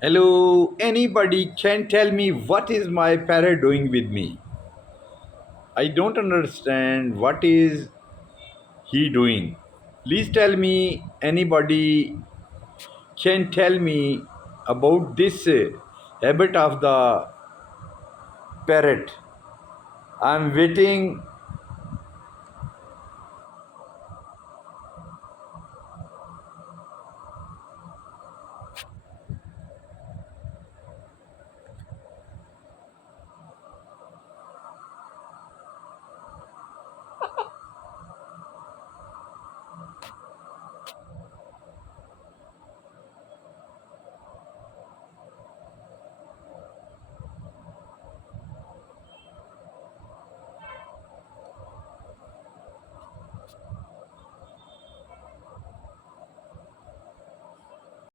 Hello, anybody can tell me what is my parrot doing with me? I don't understand what is he doing. Please tell me anybody can tell me about this habit of the parrot. I'm waiting